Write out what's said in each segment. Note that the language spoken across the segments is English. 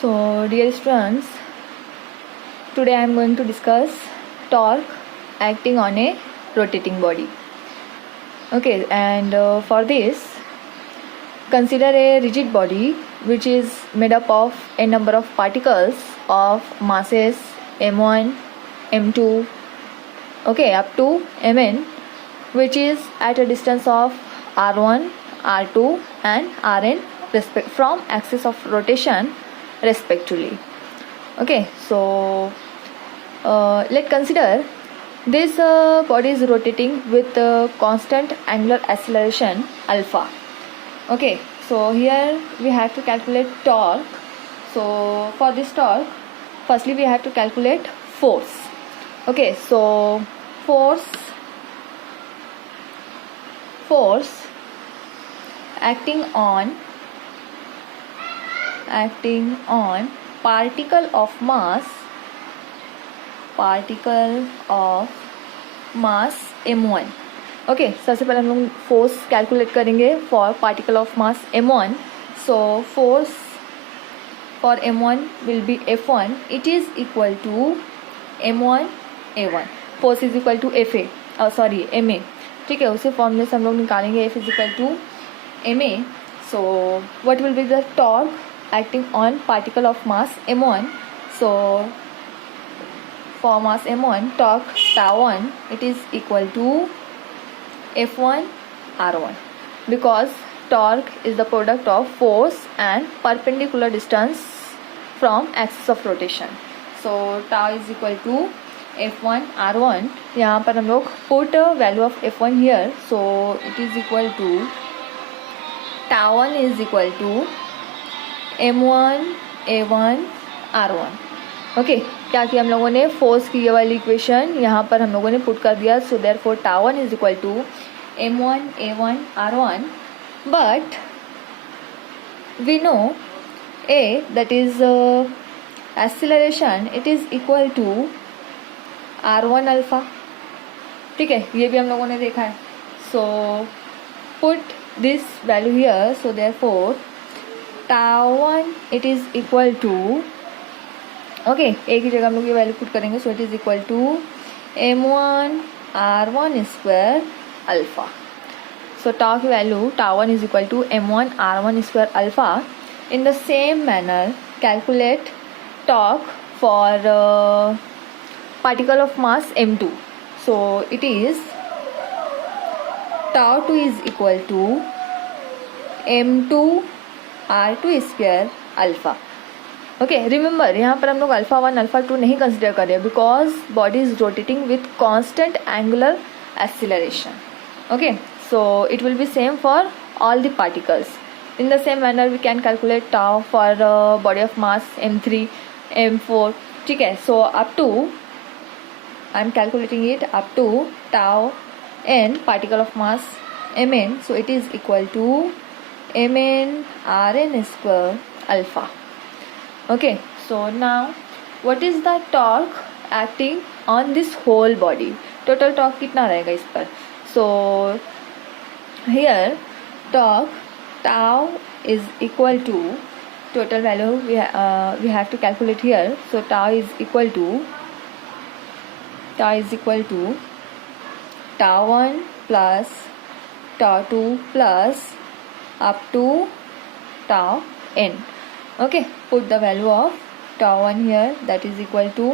So dear students, today I am going to discuss torque acting on a rotating body. Okay, and for this, consider a rigid body which is made up of a number of particles of masses m1, m2, okay, up to mn, which is at a distance of r1, r2 and rn from axis of rotation respectively. Okay, so let's consider this body is rotating with constant angular acceleration alpha. Okay, so here we have to calculate torque. So for this torque, firstly we have to calculate force. Okay, so force acting on particle of mass m1. Okay, सबसे पहले हम लोग force calculate करेंगे for particle of mass m1. So force for m1 will be F1. It is equal to m1 a1. Force is equal to ma. ठीक है, उसी फॉर्मूले से हम लोग निकालेंगे F is equal to ma. So what will be the torque acting on particle of mass m1. So for mass m1, torque tau1, it is equal to F1 r1, because torque is the product of force and perpendicular distance from axis of rotation. So tau is equal to F1 r1. यहाँ पर हम लोग put value of F1 here. So it is equal to tau1 is equal to m1 a1 r1. Okay, क्या किया हम लोगों ने, force की ये वाली इक्वेशन यहाँ पर हम लोगों ने पुट कर दिया. So therefore tau1 is equal to m1 a1 r1. But we know a, that is acceleration, it is equal to r1 alpha. ठीक है, ये भी हम लोगों ने देखा है. So put this value here. So therefore tau1 it is equal to, okay, एक ही जगह हम लोग ये वैल्यू पुट करेंगे. So it is equal to m1 r1 square alpha. So tau की value tau1 is equal to m1 r1 square alpha. In the same manner calculate torque for particle of mass m2. So it is tau2 is equal to m2 r2 square alpha. Okay, remember यहाँ पर हम लोग alpha 1 alpha 2 नहीं consider कर रहे हैं, because body is rotating with constant angular acceleration. Okay, so it will be same for all the particles. In the same manner we can calculate tau for body of mass m3 m4. ठीक है, so up to I am calculating it up to tau n particle of mass mn. So it is equal to mn rn square alpha. Okay, so now what is the torque acting on this whole body? Total torque कितना रहेगा इस पर? So here torque tau is equal to, total value we have to calculate here. So tau is equal to tau1 plus tau2 plus up to tau n. Okay, put the value of tau1 here, that is equal to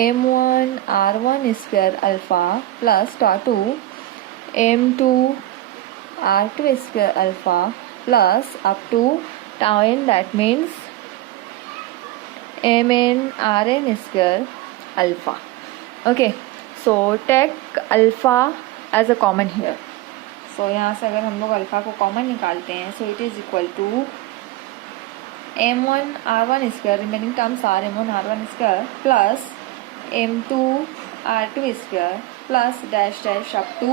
m1 r1 square alpha plus tau2 m2 r2 square alpha plus up to tau n, that means mn rn square alpha. Okay, so take alpha as a common here. सो यहाँ से अगर हम लोग alpha को common निकालते हैं, so it is equal to m1 r1 square, remaining terms are m1 r1 square plus m2 r2 square plus dash dash up to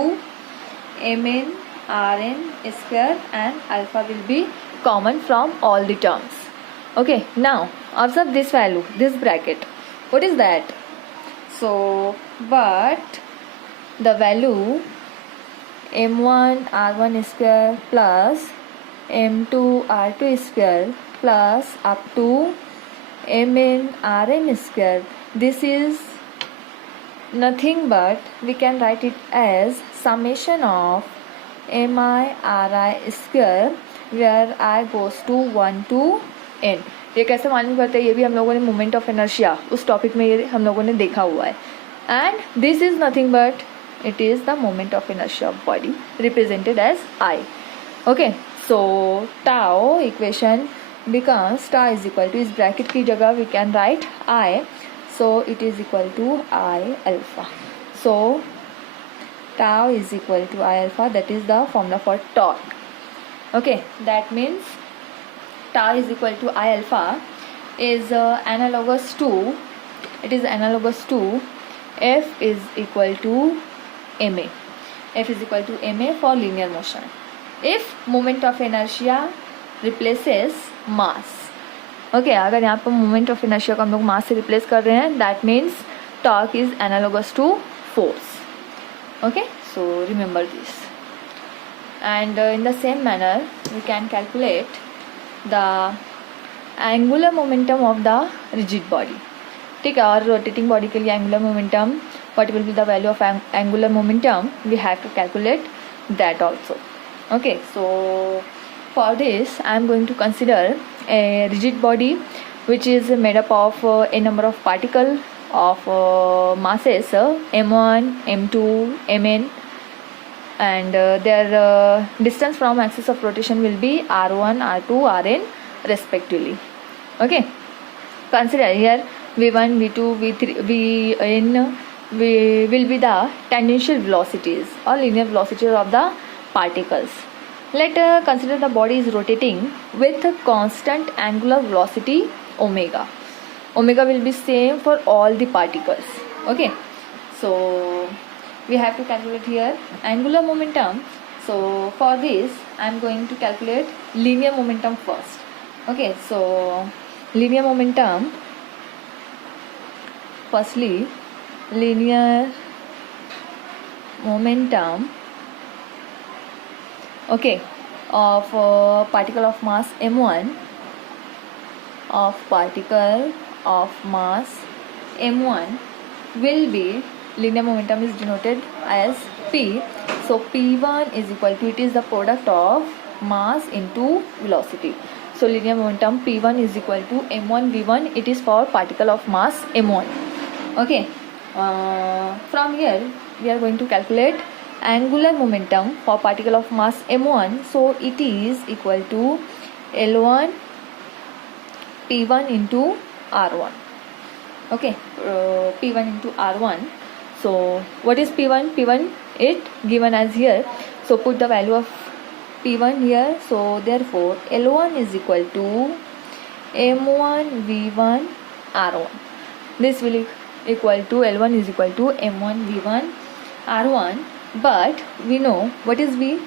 mn rn square and alpha will be common from all the terms. Okay, now observe this value, this bracket, what is that? So but the value m1 r1 square plus m2 r2 square plus up to mn rn square. This is nothing but we can write it as summation of mi ri square where I goes to 1 to n. ये कैसे मालूम करते हैं, ये भी हम लोगों ने मोमेंट ऑफ इनर्शिया उस टॉपिक में ये हम लोगों ने देखा हुआ है. And this is nothing but it is the moment of inertia of body represented as I. Okay, so tau equation becomes tau is equal to, इस bracket की जगह we can write I, so it is equal to I alpha. So tau is equal to I alpha, that is the formula for torque. Okay, that means tau is equal to I alpha is analogous to, it is analogous to F is equal to ma. F is equal to ma for linear motion. If moment of inertia replaces mass, okay, अगर यहाँ पर moment of inertia को हम लोग mass से replace कर रहे हैं, that means torque is analogous to force. Okay, so remember this. And in the same manner we can calculate the angular momentum of the rigid body. ठीक है, और rotating body के लिए angular momentum, what will be the value of angular momentum, we have to calculate that also. Okay, so for this I am going to consider a rigid body which is made up of a number of particles of masses m1, m2, mn, and their distance from axis of rotation will be r1, r2, rn respectively. Okay, consider here v1, v2, v3, vn will be the tangential velocities or linear velocities of the particles. Let consider the body is rotating with a constant angular velocity omega. Omega will be same for all the particles. Okay, so we have to calculate here angular momentum. So for this I am going to calculate linear momentum first. Okay, so linear momentum, firstly linear momentum, okay, of particle of mass m1, of particle of mass m1 will be, linear momentum is denoted as p. So p1 is equal to, it is the product of mass into velocity. So linear momentum p1 is equal to m1 v1, it is for particle of mass m1. Okay, from here we are going to calculate angular momentum for particle of mass m1. So it is equal to L1 p1 into r1. Okay, p1 into r1. So what is p1? P1 it given as here, so put the value of p1 here. So therefore L1 is equal to m1 v1 r1. This will equal to, L1 is equal to m1 v1 r1, but we know what is v?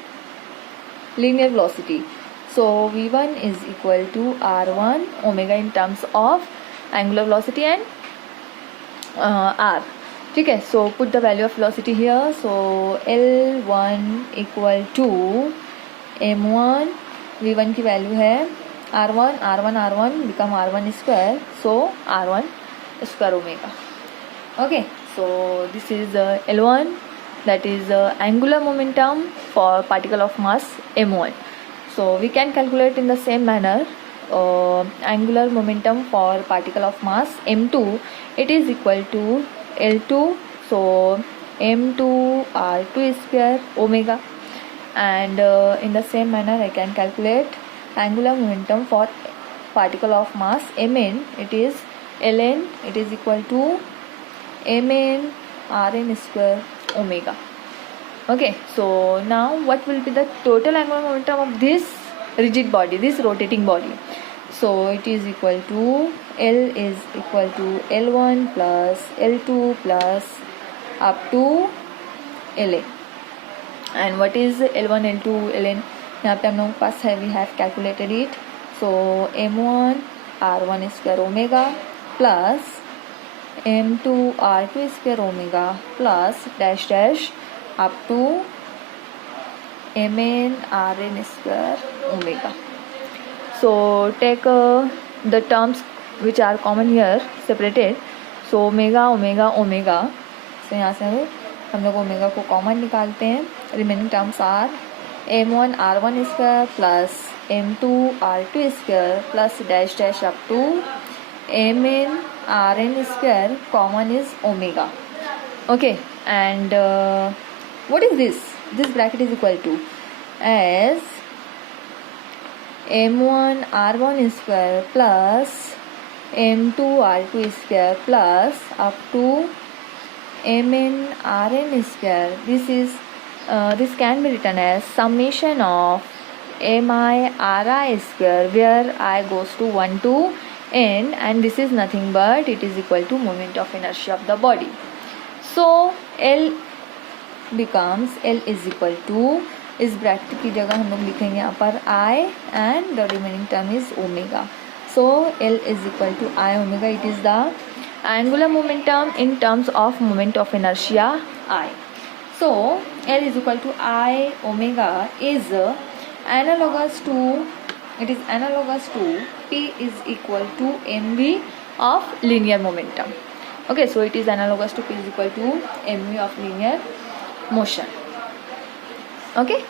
Linear velocity. So v1 is equal to r1 omega in terms of angular velocity and r. ठीक है, so put the value of velocity here. So L1 equal to m1 v1 की value है r1, r1 become r1 square, so r1 square omega. Okay, so this is L1, that is angular momentum for particle of mass m1. So we can calculate in the same manner angular momentum for particle of mass m2. It is equal to L2, so m2 r2 square omega. And in the same manner I can calculate angular momentum for particle of mass mn. It is ln, it is equal to mn rn square omega. Okay, so now what will be the total angular momentum of this rigid body, this rotating body? So it is equal to, L is equal to L1 plus L2 plus up to LN. And what is L1, L2, LN? यहाँ पे हम लोगों के पास है, we have calculated it. So m1 r1 square omega plus m2 r2 square omega plus dash dash up to mn rn square omega. So take the terms which are common here separated. So omega omega omega, so यहाँ से हम लोग omega को common निकालते हैं. Remaining terms are m1 r1 square plus m2 r2 square plus dash dash up to mn rn square. Common is omega. Okay, and what is this? This bracket is equal to as m1 r1 square plus m2 r2 square plus up to mn rn square. This can be written as summation of mi ri square, where I goes to 1 to n, and this is nothing but it is equal to moment of inertia of the body. So L becomes L is equal to, इस bracket की जगह हम लोग लिखेंगे यहाँ पर I and the remaining term is omega. So L is equal to I omega. It is the angular momentum in terms of moment of inertia I. So L is equal to I omega is analogous to, it is analogous to P is equal to mv of linear momentum. Okay, so it is analogous to P is equal to mv of linear motion. Okay.